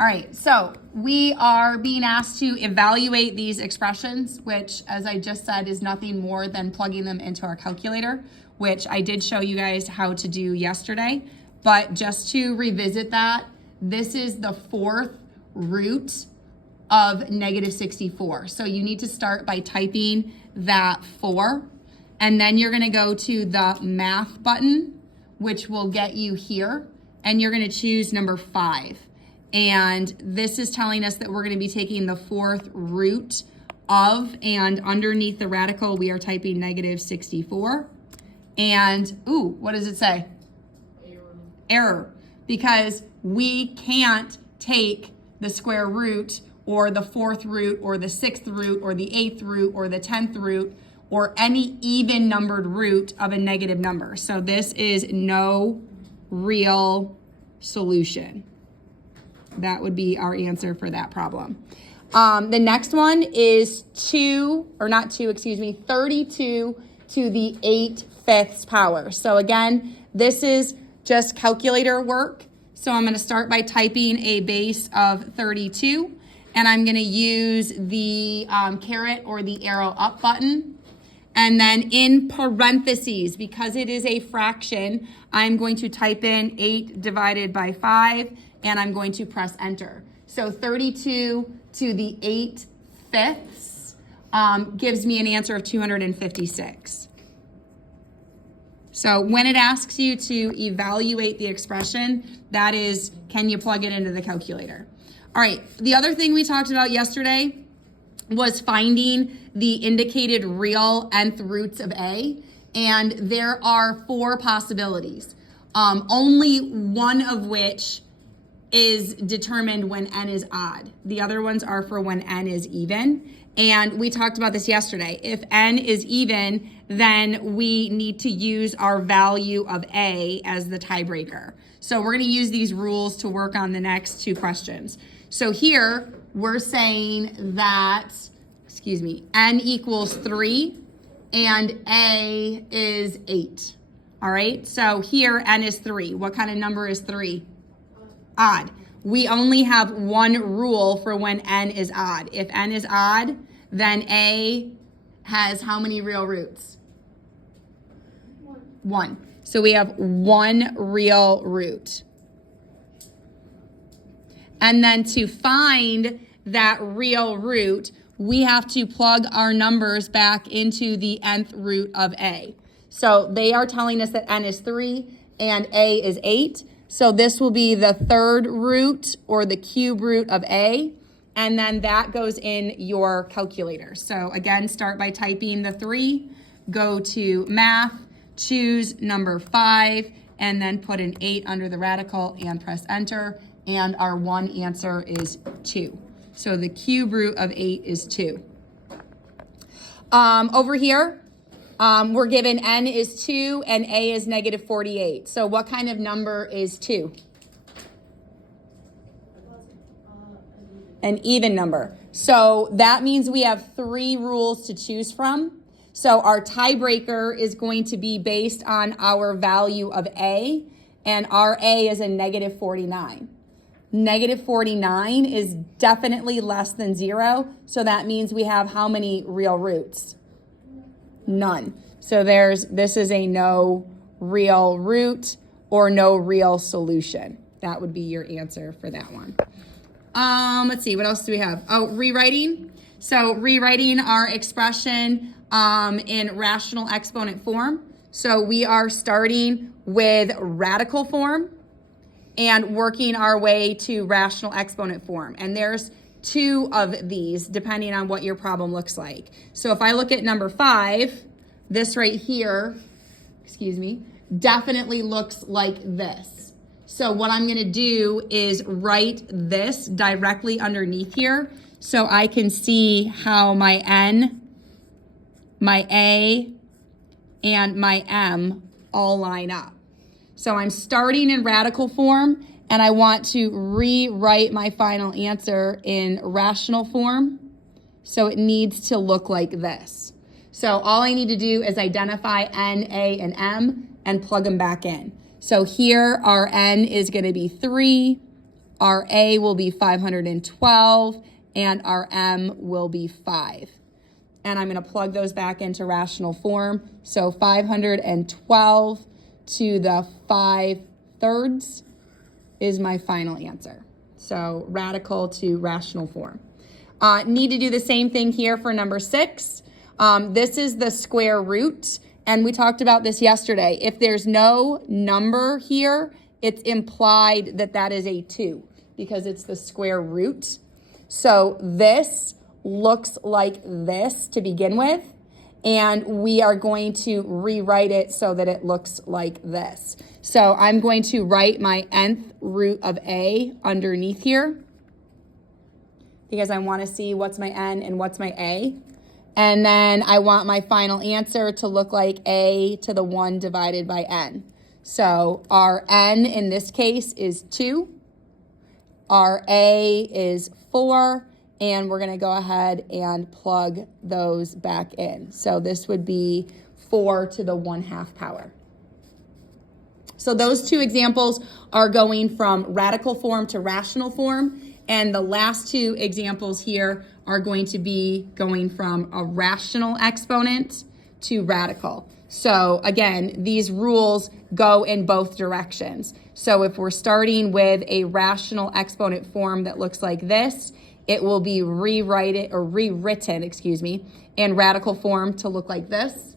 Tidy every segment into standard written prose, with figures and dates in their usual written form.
All right, so we are being asked to evaluate these expressions, which, as I just said, is nothing more than plugging them into our calculator, which I did show you guys how to do yesterday. But just to revisit that, this is the fourth root of negative 64. So you need to start by typing that 4, and then you're gonna go to the math button, which will get you here, and you're gonna choose number 5. And this is telling us that we're gonna be taking the fourth root of, and underneath the radical, we are typing negative 64. And, ooh, what does it say? Error. Because we can't take the square root or the fourth root or the sixth root or the eighth root or the 10th root or any even numbered root of a negative number. So this is no real solution. That would be our answer for that problem. The next one is 32 to the 8/5 power. So again, this is just calculator work. So I'm gonna start by typing a base of 32, and I'm gonna use the caret or the arrow up button. And then in parentheses, because it is a fraction, I'm going to type in 8 divided by 5, and I'm going to press enter. So 32 to the 8/5 gives me an answer of 256. So when it asks you to evaluate the expression, that is, can you plug it into the calculator? All right, the other thing we talked about yesterday was finding the indicated real nth roots of A, and there are 4 possibilities, only one of which is determined when n is odd. The other ones are for when n is even. And we talked about this yesterday. If n is even, then we need to use our value of A as the tiebreaker. So we're gonna use these rules to work on the next 2 questions. So here, we're saying that, n equals 3 and A is 8. All right, so here n is 3. What kind of number is 3? Odd. We only have one rule for when n is odd. If n is odd, then A has how many real roots? 1. So we have 1 real root. And then to find that real root, we have to plug our numbers back into the nth root of A. So they are telling us that n is 3 and A is 8. So this will be the third root or the cube root of A, and then that goes in your calculator. So again, start by typing the 3, go to math, choose number 5, and then put an 8 under the radical and press enter, and our one answer is 2. So the cube root of 8 is 2. Over here, we're given n is 2 and A is negative 48. So what kind of number is 2? An even number. So that means we have 3 rules to choose from. So our tiebreaker is going to be based on our value of A, and our A is a negative 49. Negative 49 is definitely less than 0. So that means we have how many real roots? None. So this is a no real root or no real solution. That would be your answer for that one. Let's see, what else do we have? Oh, rewriting. So rewriting our expression in rational exponent form. So we are starting with radical form and working our way to rational exponent form. And there's 2 of these depending on what your problem looks like. So if I look at number 5, this right here, definitely looks like this. So what I'm gonna do is write this directly underneath here so I can see how my N, my A, and my M all line up. So I'm starting in radical form, and I want to rewrite my final answer in rational form. So it needs to look like this. So all I need to do is identify N, A, and M and plug them back in. So here our N is going to be 3, our A will be 512, and our M will be 5. And I'm going to plug those back into rational form. So 512 to the 5/3 is my final answer. So radical to rational form. Need to do the same thing here for number 6. This is the square root, and we talked about this yesterday. If there's no number here, it's implied that that is a 2 because it's the square root. So this looks like this to begin with, and we are going to rewrite it so that it looks like this. So I'm going to write my nth root of A underneath here because I want to see what's my n and what's my a. And then I want my final answer to look like a to the 1 divided by n. So our n in this case is 2, our a is 4, and we're going to go ahead and plug those back in. So this would be 4 to the 1/2 power. So those two examples are going from radical form to rational form, and the last two examples here are going to be going from a rational exponent to radical. So again, these rules go in both directions. So if we're starting with a rational exponent form that looks like this, it will be rewritten, in radical form to look like this.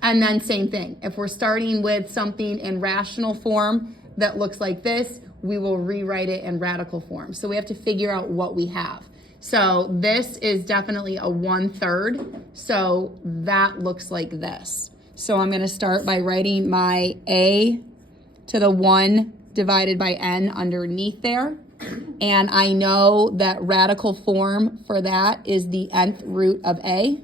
And then same thing. If we're starting with something in rational form that looks like this, we will rewrite it in radical form. So we have to figure out what we have. So this is definitely a 1/3. So that looks like this. So I'm going to start by writing my a to the 1 divided by n underneath there. And I know that radical form for that is the nth root of a.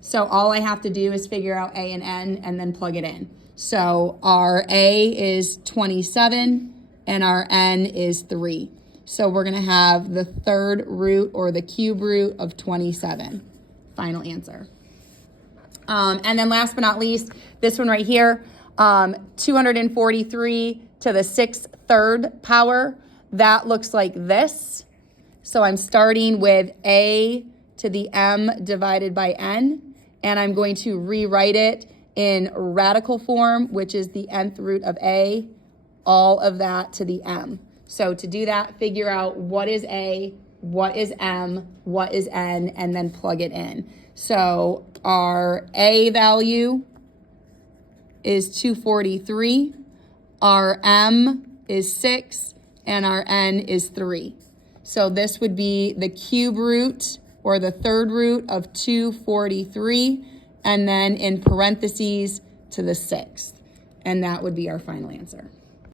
So all I have to do is figure out a and n and then plug it in. So our a is 27 and our n is 3. So we're going to have the 3rd root or the cube root of 27. Final answer. And then last but not least, this one right here, 243 to the 6/3 power. That looks like this. So I'm starting with a to the m divided by n, and I'm going to rewrite it in radical form, which is the nth root of a, all of that to the m. So to do that, figure out what is a, what is m, what is n, and then plug it in. So our a value is 243, our m is 6, and our n is 3. So this would be the cube root or the 3rd root of 243, and then in parentheses to the 6th. And that would be our final answer.